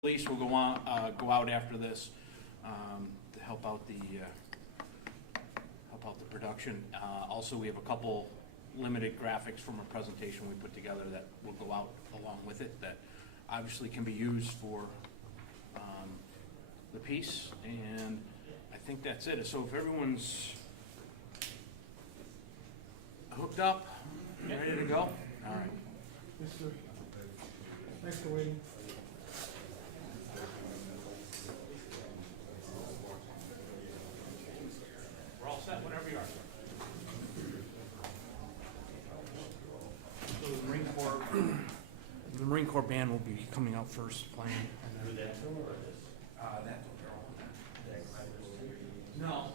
Police will go out after this to help out the production. Also, we have a couple limited graphics from a presentation we put together that will go out along with it that obviously can be used for the piece, and I think that's it. So if everyone's hooked up, ready to go? All right. Yes, sir. Thanks for waiting. We're all set whenever you are. So the Marine Corps band will be coming out first, playing. And then, no.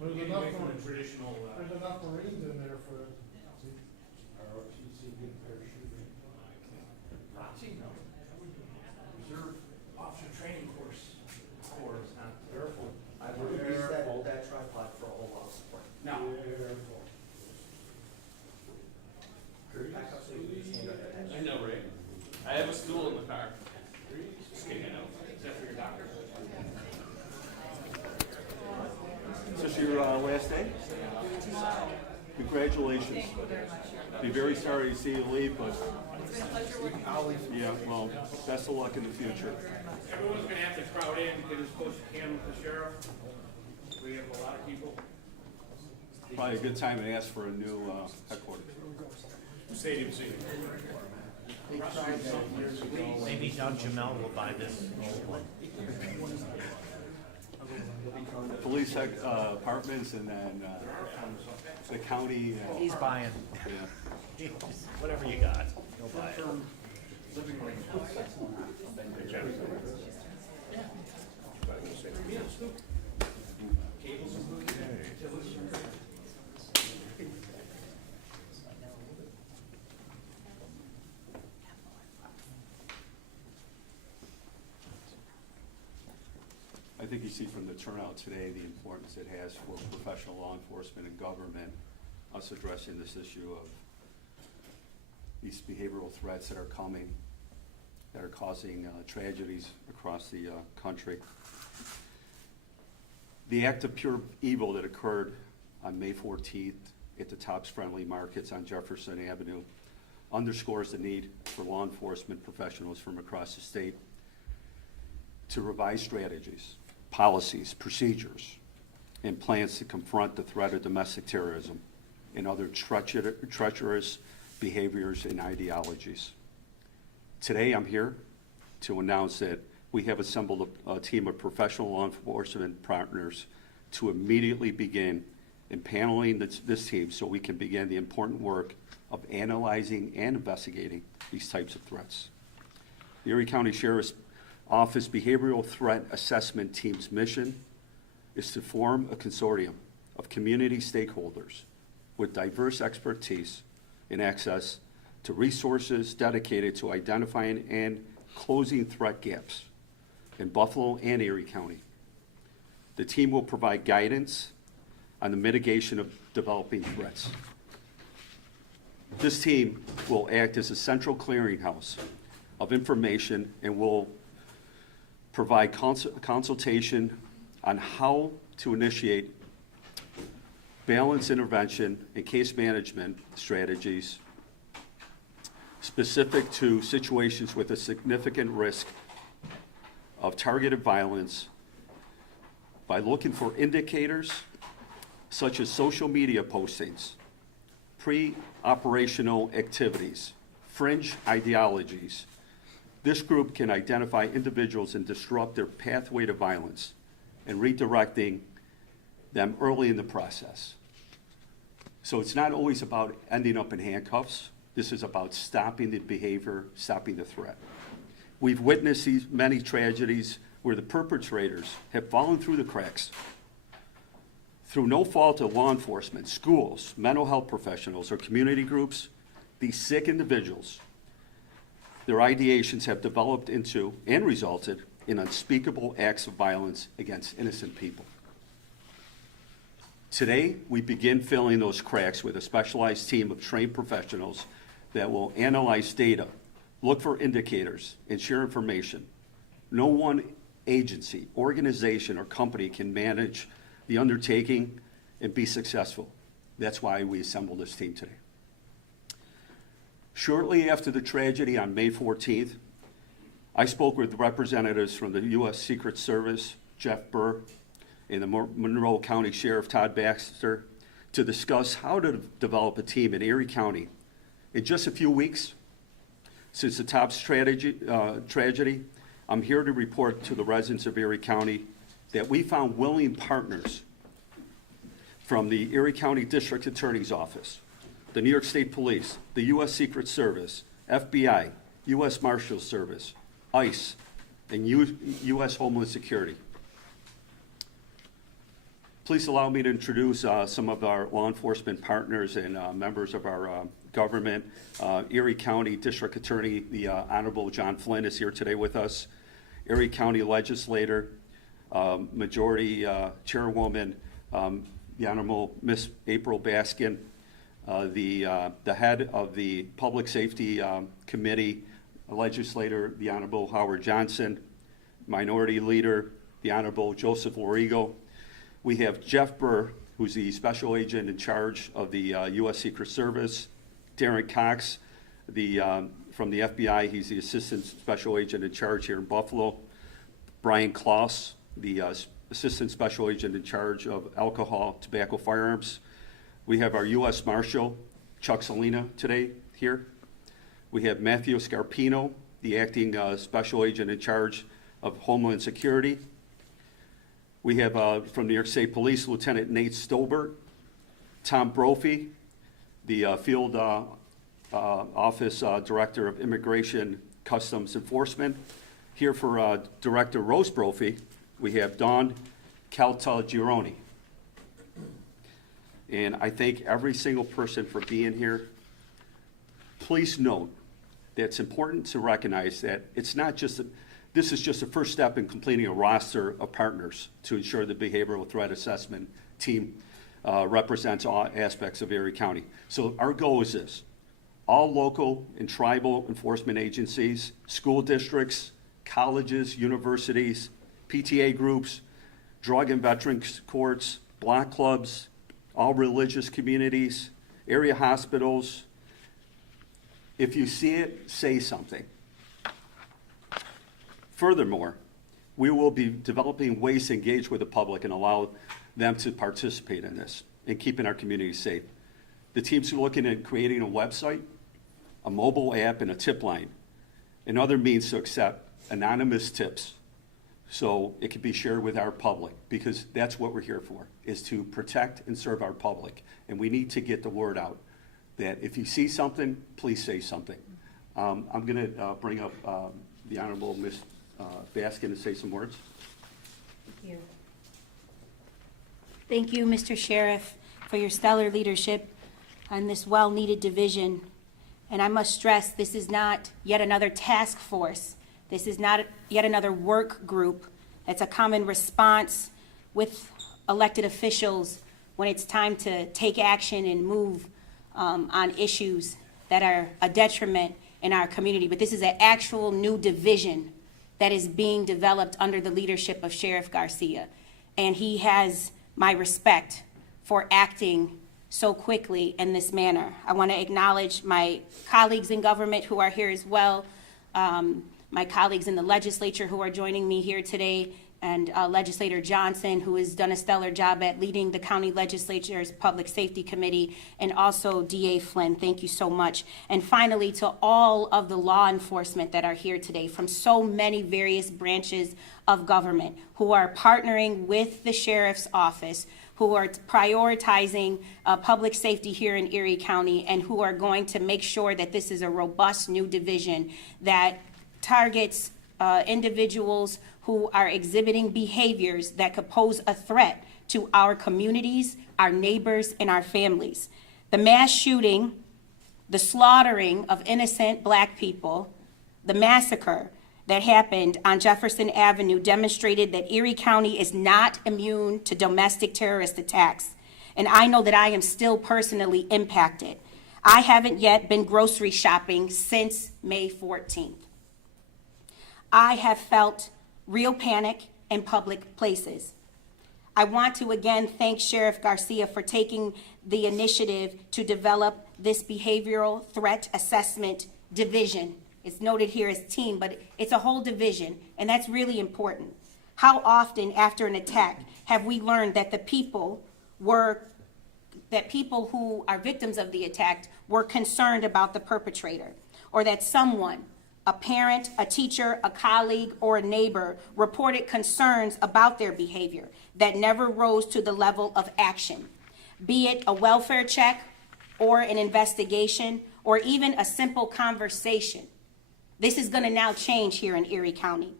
There's Getting enough, away from the traditional. there's enough Marines in there for, ROTC, no. Reserve Officer Training Course. Corps is not. Careful. I would have used that tripod for a whole lot of support. No. careful. I know, right? I have a stool in the car. Just kidding, I know. Is that for your doctor? Is this your last day? Congratulations. Be very sorry to see you leave, but yeah, well, best of luck in the future. Everyone's gonna have to crowd in to get as close as you can with the sheriff. We have a lot of people. Probably a good time to ask for a new headquarters. Stadium seating. Maybe Doug Jamel will buy this. Police apartments, and then the county. He's buying. Yeah. Whatever you got, he'll buy it. I think you see from the turnout today the importance it has for professional law enforcement and government, us addressing this issue of these behavioral threats that are coming, that are causing tragedies across the country. The act of pure evil that occurred on May 14th at the Tops Friendly Markets on Jefferson Avenue underscores the need for law enforcement professionals from across the state to revise strategies, policies, procedures, and plans to confront the threat of domestic terrorism and other treacherous behaviors and ideologies. Today, I'm here to announce that we have assembled a team of professional law enforcement partners to immediately begin impaneling this team so we can begin the important work of analyzing and investigating these types of threats. The Erie County Sheriff's Office Behavioral Threat Assessment Team's mission is to form a consortium of community stakeholders with diverse expertise and access to resources dedicated to identifying and closing threat gaps in Buffalo and Erie County. The team will provide guidance on the mitigation of developing threats. This team will act as a central clearinghouse of information and will provide consultation on how to initiate balanced intervention and case management strategies specific to situations with a significant risk of targeted violence by looking for indicators such as social media postings, pre-operational activities, fringe ideologies. This group can identify individuals and disrupt their pathway to violence and redirecting them early in the process. So it's not always about ending up in handcuffs. This is about stopping the behavior, stopping the threat. We've witnessed these many tragedies where the perpetrators have fallen through the cracks through no fault of law enforcement, schools, mental health professionals, or community groups. These sick individuals, their ideations have developed into and resulted in unspeakable acts of violence against innocent people. Today, we begin filling those cracks with a specialized team of trained professionals that will analyze data, look for indicators, and share information No one agency, organization, or company can manage the undertaking and be successful. That's why we assembled this team today. Shortly after the tragedy on May 14th, I spoke with representatives from the U.S. Secret Service, Jeff Burr, and the Monroe County Sheriff Todd Baxter to discuss how to develop a team in Erie County. In just a few weeks since the TOPS tragedy, I'm here to report to the residents of Erie County that we found willing partners from the Erie County District Attorney's Office, the New York State Police, the U.S. Secret Service, FBI, U.S. Marshals Service, ICE, and U.S. Homeland Security. Please allow me to introduce some of our law enforcement partners and members of our government. Erie County District Attorney, the Honorable John Flynn, is here today with us. Erie County Legislator, Majority Chairwoman, the Honorable Miss April Baskin, the head of the Public Safety Committee, Legislator, the Honorable Howard Johnson, Minority Leader, the Honorable Joseph Lorigo. We have Jeff Burr, who's the Special Agent in charge of the U.S. Secret Service, Darren Cox, from the FBI, he's the Assistant Special Agent in charge here in Buffalo, Brian Klaus, the Assistant Special Agent in charge of alcohol, tobacco, firearms. We have our U.S. Marshal, Chuck Salina, today here. We have Matthew Scarpino, the Acting Special Agent in charge of Homeland Security. We have from New York State Police, Lieutenant Nate Stolbert, Tom Brophy, the Field Office Director of Immigration Customs Enforcement. Here for Director Rose Brophy, we have Dawn Caltagirone. And I thank every single person for being here. Please note that it's important to recognize that it's not just this is just the first step in completing a roster of partners to ensure the behavioral threat assessment team represents all aspects of Erie County. So our goal is this: all local and tribal enforcement agencies, school districts, colleges, universities, PTA groups, drug and veterans courts, block clubs, all religious communities, area hospitals. If you see it, say something. Furthermore, we will be developing ways to engage with the public and allow them to participate in this and keeping our community safe. The team's looking at creating a website, a mobile app, and a tip line, and other means to accept anonymous tips so it can be shared with our public, because that's what we're here for, is to protect and serve our public. And we need to get the word out that if you see something, please say something. I'm going to bring up the Honorable Ms. Baskin to say some words. Thank you. Thank you, Mr. Sheriff, for your stellar leadership on this well-needed division. And I must stress, this is not yet another task force. This is not yet another work group. It's a common response with elected officials when it's time to take action and move on issues that are a detriment in our community. But this is an actual new division that is being developed under the leadership of Sheriff Garcia. And he has my respect for acting so quickly in this manner. I want to acknowledge my colleagues in government who are here as well, my colleagues in the legislature who are joining me here today, and Legislator Johnson, who has done a stellar job at leading the county legislature's Public Safety Committee, and also DA Flynn. Thank you so much. And finally, to all of the law enforcement that are here today from so many various branches of government who are partnering with the Sheriff's Office, who are prioritizing public safety here in Erie County, and who are going to make sure that this is a robust new division that targets individuals who are exhibiting behaviors that could pose a threat to our communities, our neighbors, and our families. The mass shooting, the slaughtering of innocent Black people, the massacre that happened on Jefferson Avenue demonstrated that Erie County is not immune to domestic terrorist attacks. And I know that I am still personally impacted. I haven't yet been grocery shopping since May 14th. I have felt real panic in public places. I want to again thank Sheriff Garcia for taking the initiative to develop this behavioral threat assessment division. It's noted here as team, but it's a whole division, and that's really important. How often after an attack have we learned that people who are victims of the attack were concerned about the perpetrator, or that someone, a parent, a teacher, a colleague, or a neighbor reported concerns about their behavior that never rose to the level of action, be it a welfare check or an investigation or even a simple conversation. This is going to now change here in Erie County.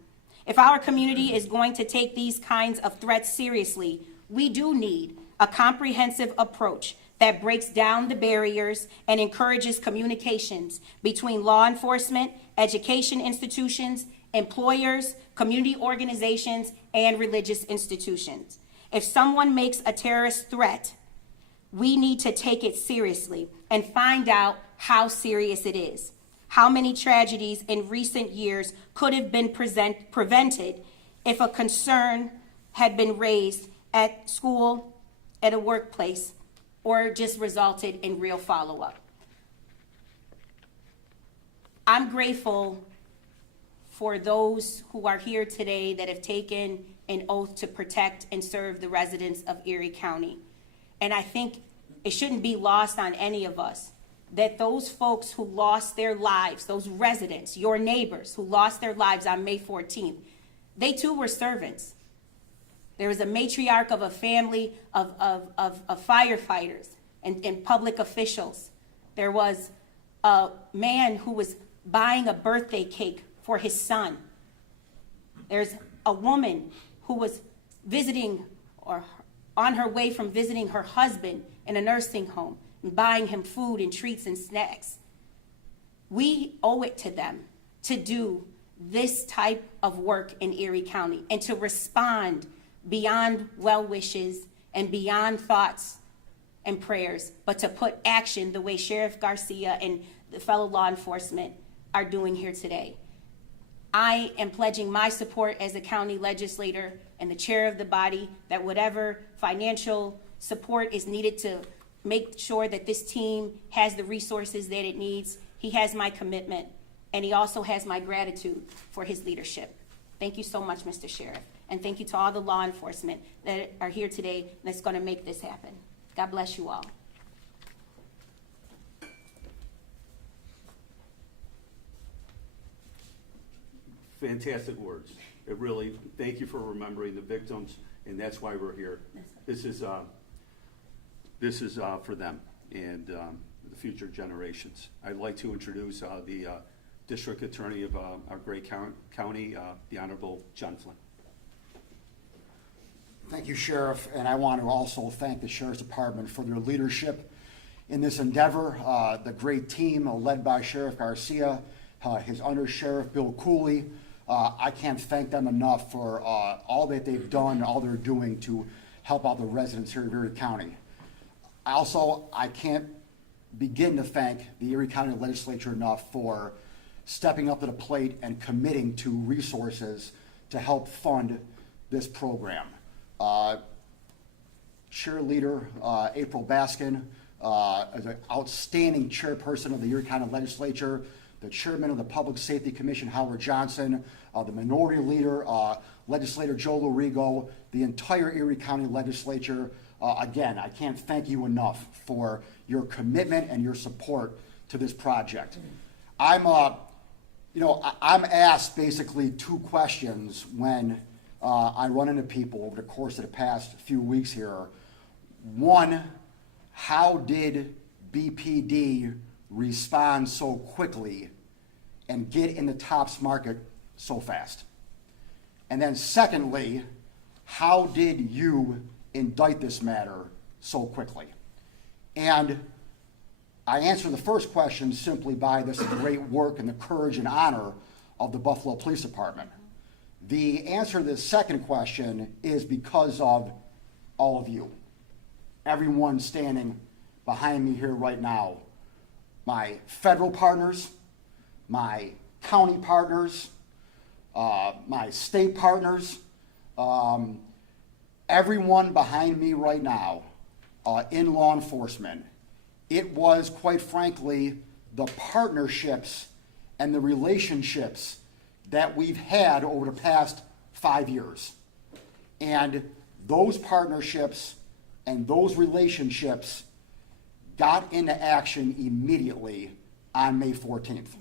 If our community is going to take these kinds of threats seriously, we do need a comprehensive approach that breaks down the barriers and encourages communications between law enforcement, education institutions, employers, community organizations, and religious institutions. If someone makes a terrorist threat, we need to take it seriously and find out how serious it is. How many tragedies in recent years could have been prevented if a concern had been raised at school, at a workplace, or just resulted in real follow-up. I'm grateful for those who are here today that have taken an oath to protect and serve the residents of Erie County. And I think it shouldn't be lost on any of us that those folks who lost their lives, those residents, your neighbors who lost their lives on May 14th, they too were servants. There was a matriarch of a family of firefighters and public officials. There was a man who was buying a birthday cake for his son. There's a woman who was visiting or on her way from visiting her husband in a nursing home and buying him food and treats and snacks. We owe it to them to do this type of work in Erie County and to respond beyond well wishes and beyond thoughts and prayers, but to put action the way Sheriff Garcia and the fellow law enforcement are doing here today. I am pledging my support as a county legislator and the chair of the body that whatever financial support is needed to make sure that this team has the resources that it needs. He has my commitment, and he also has my gratitude for his leadership. Thank you so much, Mr. Sheriff. And thank you to all the law enforcement that are here today that's going to make this happen. God bless you all. Fantastic words. It really, thank you for remembering the victims, and that's why we're here. This is for them and the future generations. I'd like to introduce the District Attorney of our great county, the Honorable John Flynn. Thank you, Sheriff, and I want to also thank the Sheriff's Department for their leadership in this endeavor. The great team led by Sheriff Garcia, his Under Sheriff Bill Cooley. I can't thank them enough for all that they've done, all they're doing to help out the residents here in Erie County. I can't begin to thank the Erie County Legislature enough for stepping up to the plate and committing to resources to help fund this program. Cheerleader April Baskin is an outstanding chairperson of the Erie County Legislature, the chairman of the Public Safety Commission, Howard Johnson, the minority leader, Legislator Joe Lorigo, the entire Erie County Legislature. Again, I can't thank you enough for your commitment and your support to this project. I'm asked basically two questions when I run into people over the course of the past few weeks here. One, how did BPD respond so quickly and get in the TOPS market so fast? And then secondly, how did you indict this matter so quickly? And I answer the first question simply by this great work and the courage and honor of the Buffalo Police Department. The answer to the second question is because of all of you. Everyone standing behind me here right now. My federal partners, my county partners, my state partners, everyone behind me right now in law enforcement. It was, quite frankly, the partnerships and the relationships that we've had over the past 5 years. And those partnerships and those relationships got into action immediately on May 14th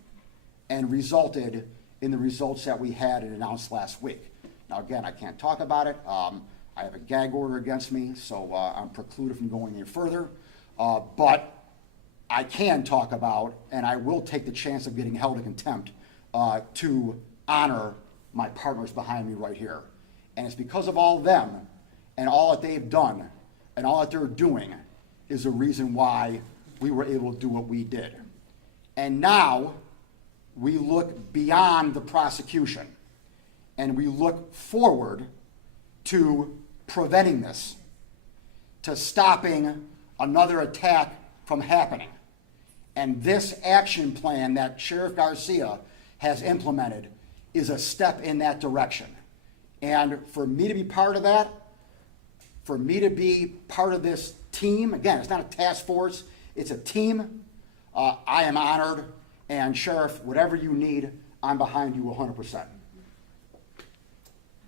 and resulted in the results that we had and announced last week. Now, again, I can't talk about it. I have a gag order against me, so I'm precluded from going any further. But I can talk about, and I will take the chance of getting held in contempt to honor my partners behind me right here. And it's because of all of them and all that they've done and all that they're doing is the reason why we were able to do what we did. And now we look beyond the prosecution and we look forward to preventing this, to stopping another attack from happening. And this action plan that Sheriff Garcia has implemented is a step in that direction. And for me to be part of that, for me to be part of this team, again, it's not a task force, it's a team, I am honored. And Sheriff, whatever you need, I'm behind you 100%.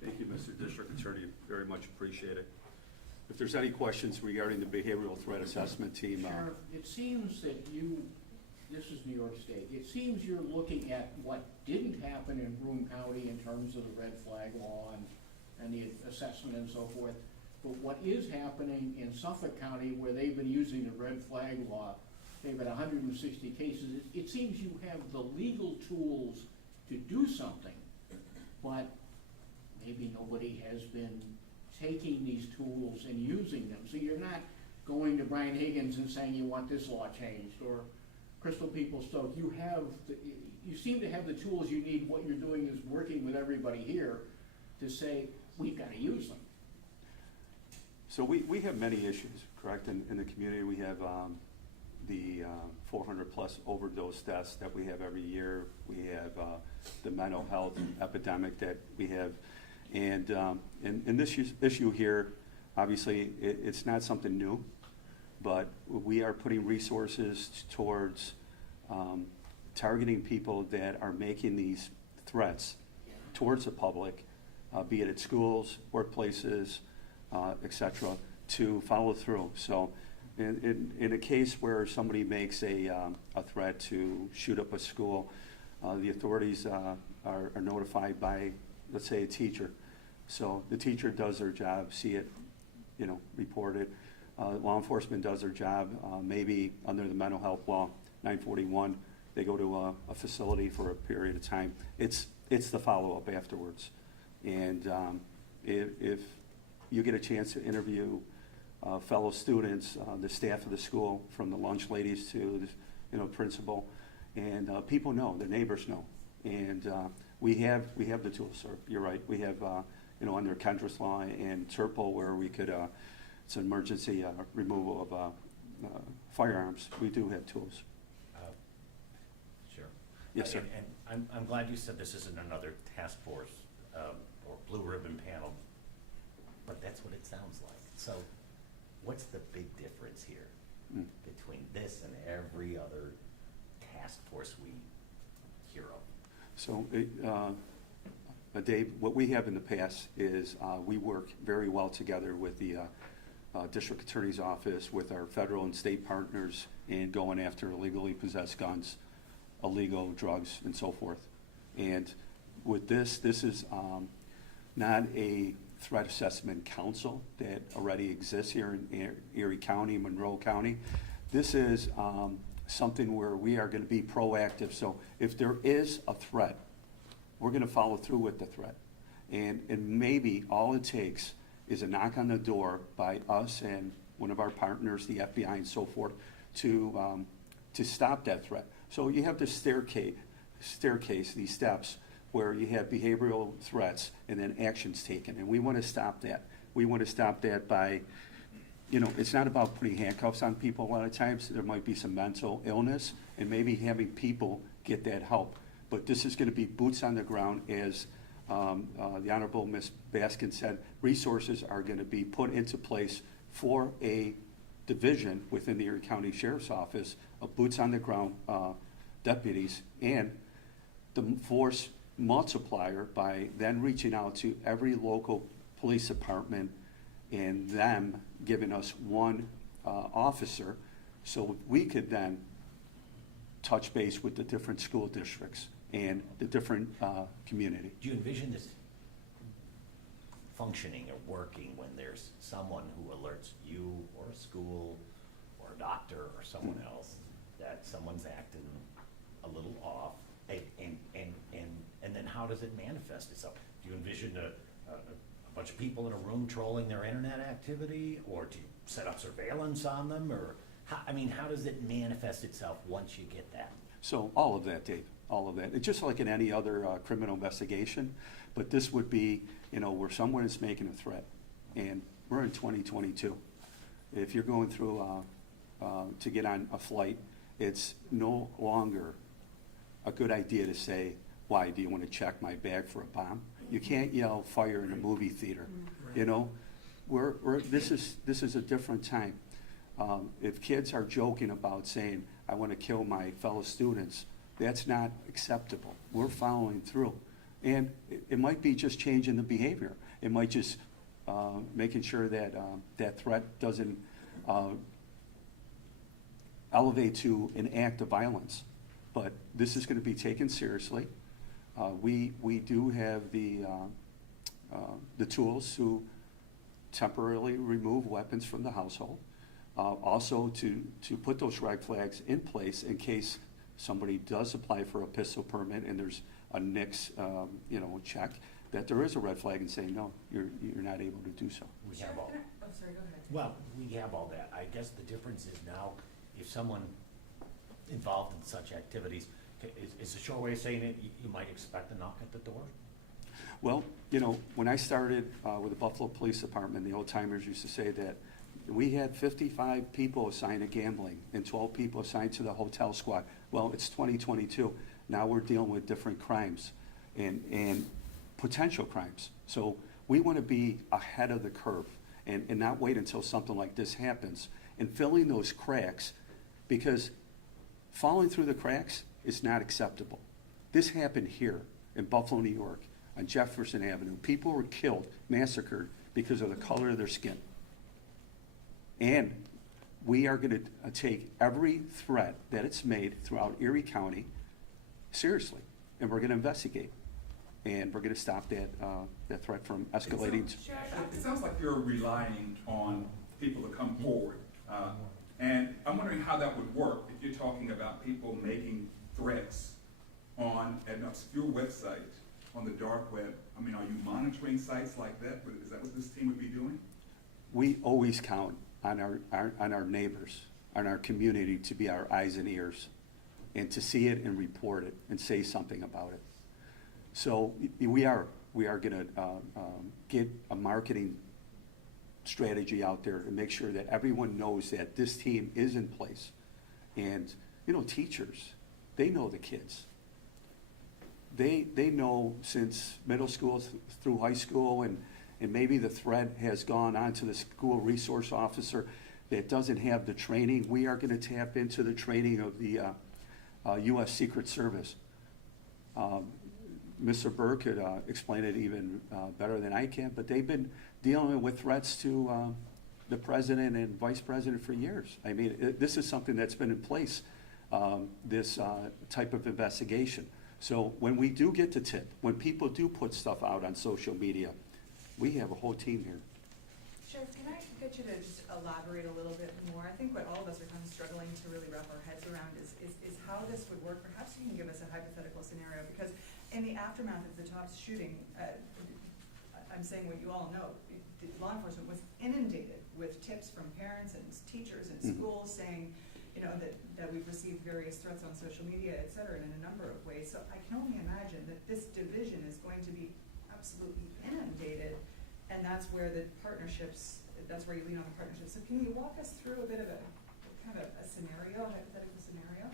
Thank you, Mr. District Attorney, very much appreciate it. If there's any questions regarding the behavioral threat assessment team, Sheriff, it seems that this is New York State, it seems you're looking at what didn't happen in Broome County in terms of the red flag law and the assessment and so forth, but what is happening in Suffolk County where they've been using the red flag law, they've had 160 cases, it seems you have the legal tools to do something, but maybe nobody has been taking these tools and using them. So you're not going to Brian Higgins and saying you want this law changed, or Crystal Peoples-Stokes. You seem to have the tools you need. What you're doing is working with everybody here to say, we've got to use them. so we have many issues, correct, in the community. We have the 400 plus overdose deaths that we have every year. We have the mental health epidemic that we have. And this issue here, obviously, it's not something new, but we are putting resources towards targeting people that are making these threats towards the public, be it at schools, workplaces, et cetera, to follow through. So in a case where somebody makes a threat to shoot up a school, the authorities are notified by, let's say, a teacher. So the teacher does their job, see it, report it. Law enforcement does their job, maybe under the mental health law, 941, they go to a facility for a period of time. It's the follow-up afterwards. And if you get a chance to interview fellow students, the staff of the school, from the lunch ladies to the principal, and people know, the neighbors know. And we have the tools, sir. You're right. We have under Kendra's law and Terpel, where we could, it's an emergency removal of firearms. We do have tools. Sure. Yes, sir. And I'm glad you said this isn't another task force or blue ribbon panel, but that's what it sounds like. So what's the big difference here between this and every other task force we hear of? So, Dave, what we have in the past is we work very well together with the District Attorney's Office, with our federal and state partners, and going after illegally possessed guns, illegal drugs, and so forth. And with this is not a threat assessment council that already exists here in Erie County, Monroe County. This is something where we are going to be proactive. So if there is a threat, we're going to follow through with the threat. And maybe all it takes is a knock on the door by us and one of our partners, the FBI and so forth, to stop that threat. So you have this staircase, these steps, where you have behavioral threats and then actions taken. And we want to stop that. We want to stop that by, it's not about putting handcuffs on people a lot of times. There might be some mental illness and maybe having people get that help. But this is going to be boots on the ground as the Honorable Ms. Baskin said, resources are going to be put into place for a division within the Erie County Sheriff's Office of boots on the ground deputies, and the force multiplier by then reaching out to every local police department and them giving us one officer, so we could then touch base with the different school districts and the different community. Do you envision this functioning or working when there's someone who alerts you or a school or a doctor or someone else that someone's acting a little off? And then how does it manifest itself? Do you envision a bunch of people in a room trolling their internet activity, or do you set up surveillance on them, or how does it manifest itself once you get that? So all of that, Dave, all of that. It's just like in any other criminal investigation, but this would be, where someone is making a threat, and we're in 2022. If you're going through to get on a flight, it's no longer a good idea to say, why, do you want to check my bag for a bomb? You can't yell fire in a movie theater, this is a different time. If kids are joking about saying, I want to kill my fellow students, that's not acceptable. We're following through. And it might be just changing the behavior. It might just making sure that that threat doesn't elevate to an act of violence. But this is going to be taken seriously. We do have the tools to temporarily remove weapons from the household. Also to put those red flags in place in case somebody does apply for a pistol permit and there's a NICS, check, that there is a red flag and say, no, you're not able to do so. We have all. Oh, sorry, go ahead. Well, we have all that. I guess the difference is now, if someone involved in such activities, is a short way of saying it, you might expect a knock at the door? Well, when I started with the Buffalo Police Department, the old timers used to say that we had 55 people assigned to gambling and 12 people assigned to the hotel squad. Well, it's 2022. Now we're dealing with different crimes and potential crimes. So we want to be ahead of the curve and not wait until something like this happens and filling those cracks, because falling through the cracks is not acceptable. This happened here in Buffalo, New York, on Jefferson Avenue. People were killed, massacred, because of the color of their skin. And we are going to take every threat that it's made throughout Erie County seriously, and we're going to investigate, and we're going to stop that threat from escalating. Sheriff, It sounds like you're relying on people to come forward, and I'm wondering how that would work if you're talking about people making threats on an obscure website on the dark web. I mean, are you monitoring sites like that? Is that what this team would be doing? We always count on our neighbors, on our community, to be our eyes and ears, and to see it and report it and say something about it. So we are going to get a marketing strategy out there to make sure that everyone knows that this team is in place. And teachers, they know the kids. They know since middle school through high school, and maybe the threat has gone on to the school resource officer that doesn't have the training. We are going to tap into the training of the U.S. Secret Service. Mr. Burr could explain it even better than I can, but they've been dealing with threats to the president and vice president for years. I mean, this is something that's been in place, this type of investigation. So when we do get the tip, when people do put stuff out on social media, we have a whole team here. Sheriff, can I get you to just elaborate a little bit more? I think what all of us are kind of struggling to really wrap our heads around is how this would work. Perhaps you can give us a hypothetical scenario, because in the aftermath of the Tops shooting, I'm saying what you all know, law enforcement was inundated with tips from parents and teachers and schools saying, that we've received various threats on social media, et cetera, and in a number of ways. So I can only imagine that this division is going to be absolutely inundated, and that's where the partnerships, that's where you lean on the partnerships. So can you walk us through a bit of a kind of a scenario, a hypothetical scenario?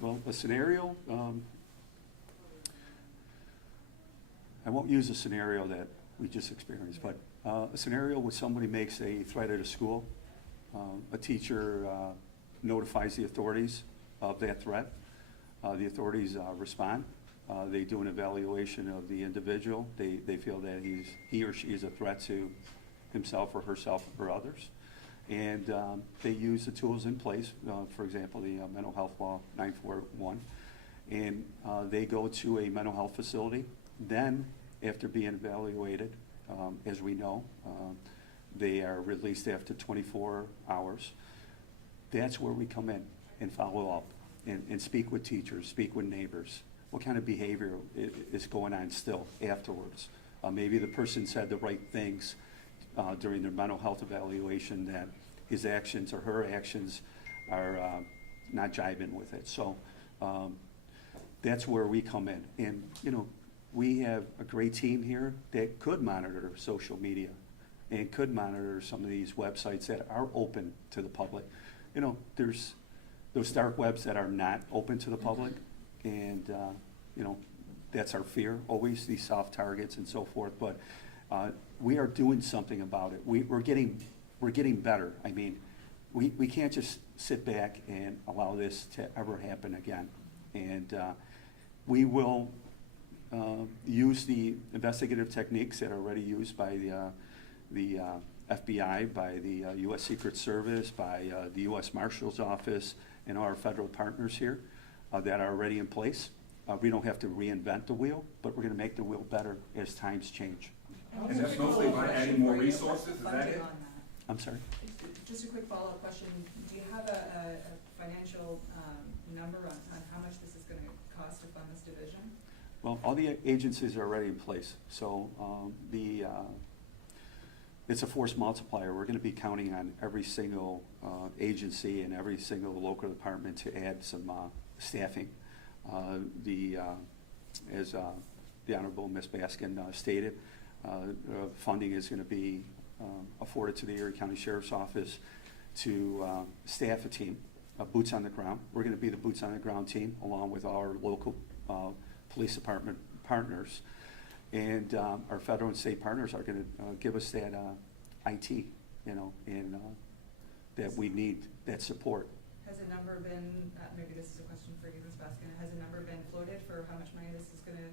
Well, a scenario, I won't use a scenario that we just experienced, but a scenario where somebody makes a threat at a school, a teacher notifies the authorities of that threat. The authorities respond. They do an evaluation of the individual. They feel that he or she is a threat to himself or herself or others. And they use the tools in place, for example, the Mental Health Law 941. And they go to a mental health facility. Then, after being evaluated, as we know, they are released after 24 hours. That's where we come in and follow up and speak with teachers, speak with neighbors. What kind of behavior is going on still afterwards? Maybe the person said the right things during their mental health evaluation, that his actions or her actions are not jiving with it. So that's where we come in. And, you know, we have a great team here that could monitor social media and could monitor some of these websites that are open to the public. You know, there's those dark webs that are not open to the public, and you know, that's our fear, always these soft targets and so forth. But we are doing something about it. We're getting better. I mean, we can't just sit back and allow this to ever happen again. And we will use the investigative techniques that are already used by the FBI, by the U.S. Secret Service, by the U.S. Marshal's Office, and our federal partners here that are already in place. We don't have to reinvent the wheel, but we're going to make the wheel better as times change. And that's mostly by adding more resources, is that it? I'm sorry? Just a quick follow-up question. Do you have a financial number on how much this is going to cost to fund this division? Well, all the agencies are already in place, so it's a force multiplier. We're going to be counting on every single agency and every single local department to add some staffing. As the Honorable Ms. Baskin stated, funding is going to be afforded to the Erie County Sheriff's Office to staff a team, boots on the ground. We're going to be the boots on the ground team along with our local police department partners. And our federal and state partners are going to give us that IT, you know, and that we need, that support. Has a number been, maybe this is a question for you, Ms. Baskin, has a number been floated for how much money this is going to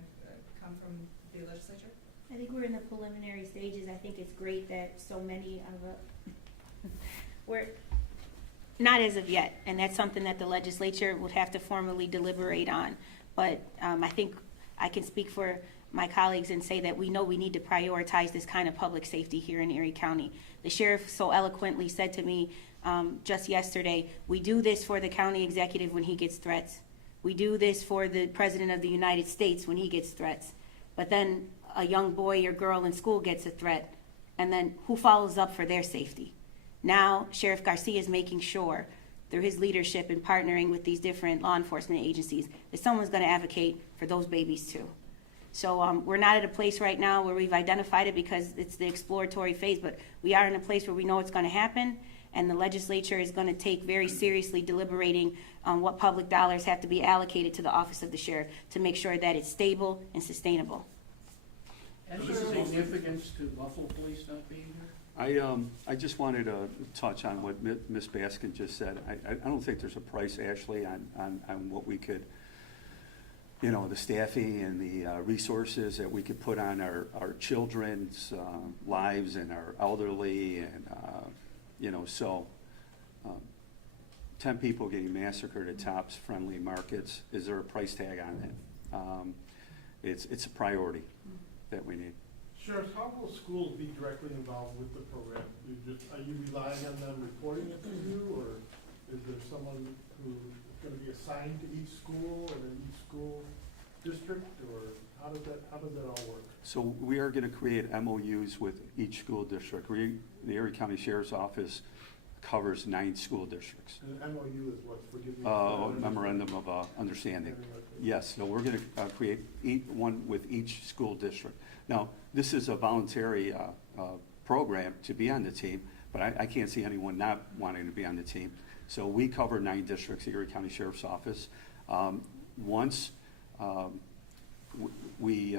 come from the legislature? I think we're in the preliminary stages. I think it's great that so many of we're not as of yet, and that's something that the legislature would have to formally deliberate on. But I think I can speak for my colleagues and say that we know we need to prioritize this kind of public safety here in Erie County. The sheriff so eloquently said to me just yesterday, we do this for the county executive when he gets threats. We do this for the President of the United States when he gets threats. But then a young boy or girl in school gets a threat, and then who follows up for their safety? Now Sheriff Garcia is making sure, through his leadership and partnering with these different law enforcement agencies, that someone's going to advocate for those babies too. So we're not at a place right now where we've identified it because it's the exploratory phase, but we are in a place where we know it's going to happen, and the legislature is going to take very seriously deliberating on what public dollars have to be allocated to the office of the sheriff to make sure that it's stable and sustainable. Has there significance to Buffalo Police not being here? I just wanted to touch on what Ms. Baskin just said. I don't think there's a price, Ashley, on what we could, you know, the staffing and the resources that we could put on our children's lives and our elderly, and you know, so 10 people getting massacred at Tops Friendly Markets, is there a price tag on it? It's a priority that we need. Sheriff, how will schools be directly involved with the program? Are you relying on them reporting it to you, or is there someone who is going to be assigned to each school and in each school district, or how does that all work? So we are going to create MOUs with each school district. The Erie County Sheriff's Office covers 9 school districts. An MOU is what, forgive me? Memorandum of Understanding. Yes, so we're going to create one with each school district. Now, this is a voluntary program to be on the team, but I can't see anyone not wanting to be on the team. So we cover 9 districts, the Erie County Sheriff's Office. Once we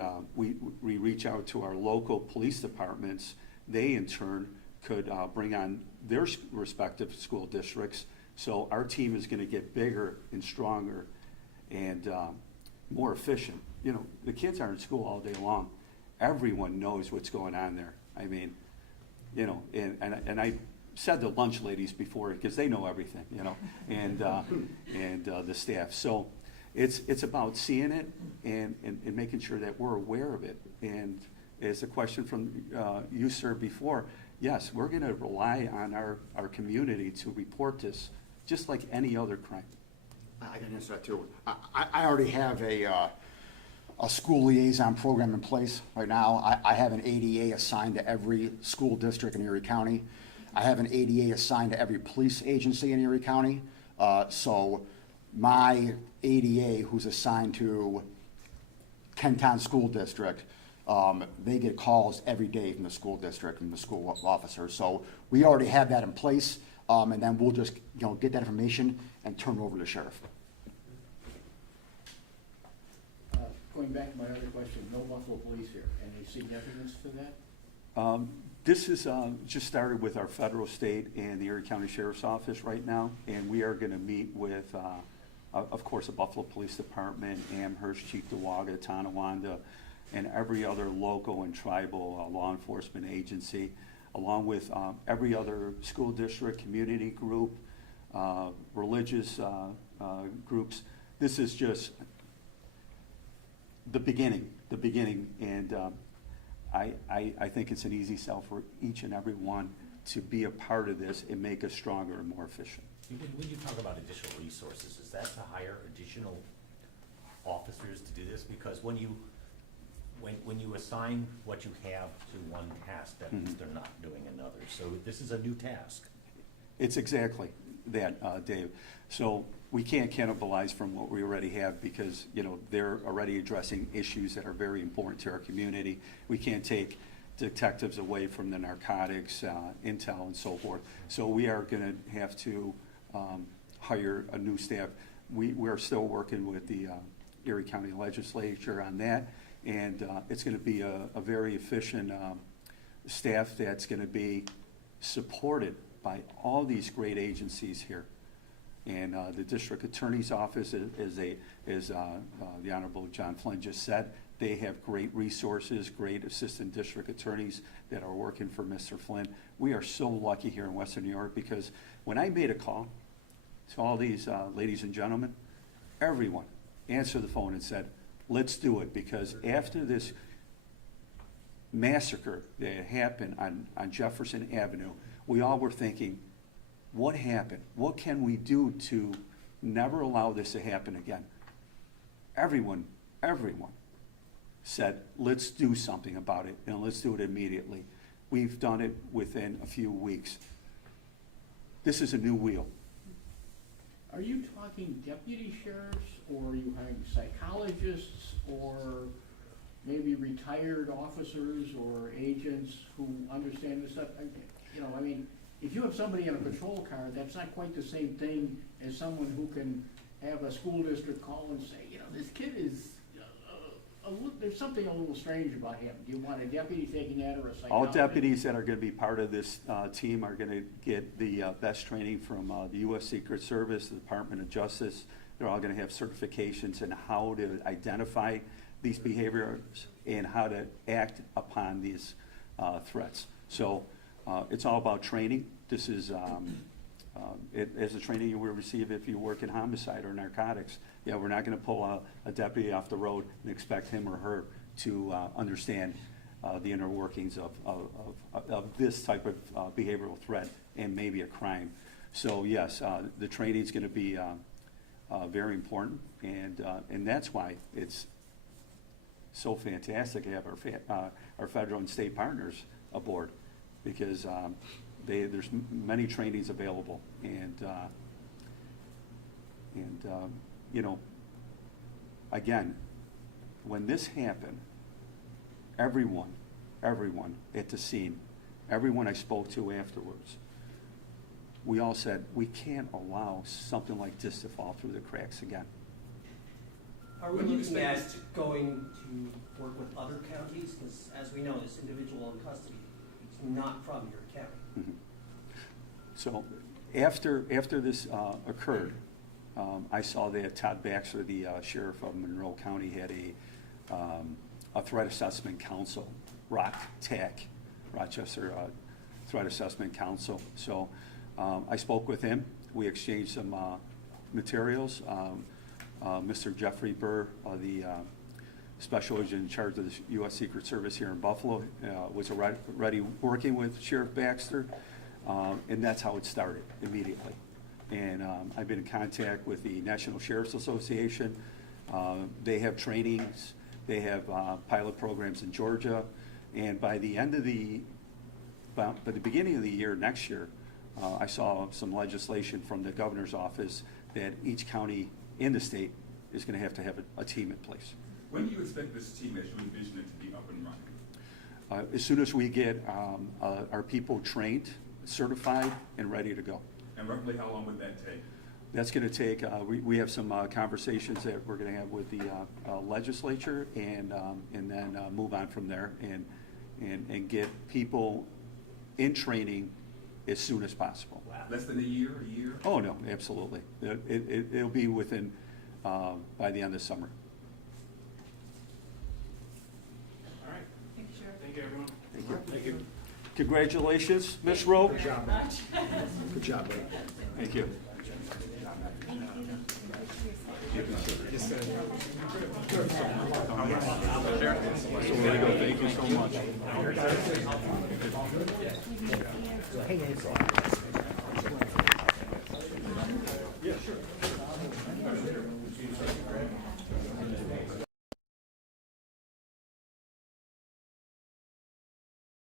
reach out to our local police departments. They in turn could bring on their respective school districts. So our team is going to get bigger and stronger and more efficient. You know, the kids are in school all day long. Everyone knows what's going on there. I mean, you know, and I said the lunch ladies before because they know everything, you know, and the staff. So it's about seeing it and making sure that we're aware of it. And as a question from you, sir, before, yes, we're going to rely on our community to report this, just like any other crime. I can answer that too. I already have a school liaison program in place right now. I have an ADA assigned to every school district in Erie County. I have an ADA assigned to every police agency in Erie County. So my ADA, who's assigned to Kenton School District, they get calls every day from the school district, from the school officers. So we already have that in place, and then we'll just, you know, get that information and turn it over to the sheriff. Going back to my other question, no Buffalo police here. Any significance to that? This is just started with our federal, state, and the Erie County Sheriff's Office right now, and we are going to meet with, of course, the Buffalo Police Department, Amherst, Chief DeWaga, Tonawanda, and every other local and tribal law enforcement agency, along with every other school district, community group, religious groups. This is just the beginning, and I think it's an easy sell for each and every one to be a part of this and make us stronger and more efficient. When you talk about additional resources, is that to hire additional officers to do this? Because when you assign what you have to one task, that means they're not doing another. So this is a new task. It's exactly that, Dave. So we can't cannibalize from what we already have because, you know, they're already addressing issues that are very important to our community. We can't take detectives away from the narcotics, intel, and so forth. So we are going to have to hire a new staff. We're still working with the Erie County Legislature on that, and it's going to be a very efficient staff that's going to be supported by all these great agencies here. And the district attorney's office is the Honorable John Flynn just said, they have great resources, great assistant district attorneys that are working for Mr. Flynn. We are so lucky here in Western New York because when I made a call to all these ladies and gentlemen, everyone answered the phone and said, let's do it, because after this massacre that happened on Jefferson Avenue, we all were thinking, what happened? What can we do to never allow this to happen again? Everyone said, let's do something about it, and let's do it immediately. We've done it within a few weeks. This is a new wheel. Are you talking deputy sheriffs, or are you hiring psychologists, or maybe retired officers or agents who understand this stuff? You know, I mean, if you have somebody in a patrol car, that's not quite the same thing as someone who can have a school district call and say, you know, this kid is, there's something a little strange about him. Do you want a deputy taking that, or a psychologist? All deputies that are going to be part of this team are going to get the best training from the U.S. Secret Service, the Department of Justice. They're all going to have certifications in how to identify these behaviors and how to act upon these threats. So it's all about training. This is as the training you will receive if you work in homicide or narcotics. Yeah, we're not going to pull a deputy off the road and expect him or her to understand the inner workings of this type of behavioral threat and maybe a crime. So yes, the training is going to be very important, and that's why it's so fantastic to have our federal and state partners aboard, because there's many trainings available, and you know, again, when this happened, everyone at the scene, everyone I spoke to afterwards, we all said, we can't allow something like this to fall through the cracks again. Are we When you looking expect at this to- going to work with other counties? Because as we know, this individual in custody is not from your county. So after this occurred, I saw that Todd Baxter, the sheriff of Monroe County, had a threat assessment council, ROC-TAC, Rochester Threat Assessment Council. So I spoke with him. We exchanged some materials. Mr. Jeffrey Burr, the special agent in charge of the U.S. Secret Service here in Buffalo, was already working with Sheriff Baxter, and that's how it started immediately. And I've been in contact with the National Sheriff's Association. They have trainings, they have pilot programs in Georgia, and by the beginning of the year next year, I saw some legislation from the governor's office that each county in the state is going to have a team in place. When do you expect this team, as you envision it, to be up and running? As soon as we get our people trained, certified, and ready to go. And roughly how long would that take? That's going to take, we have some conversations that we're going to have with the legislature, and then move on from there and get people in training as soon as possible. Less than a year? Oh, no, absolutely. It'll be within, by the end of summer. All right. Thank you, Sheriff. Thank you, everyone. Thank you. Thank you. Congratulations, Ms. Rowe. Good job, Good job, buddy. Thank you. So there you go. Thank you so much.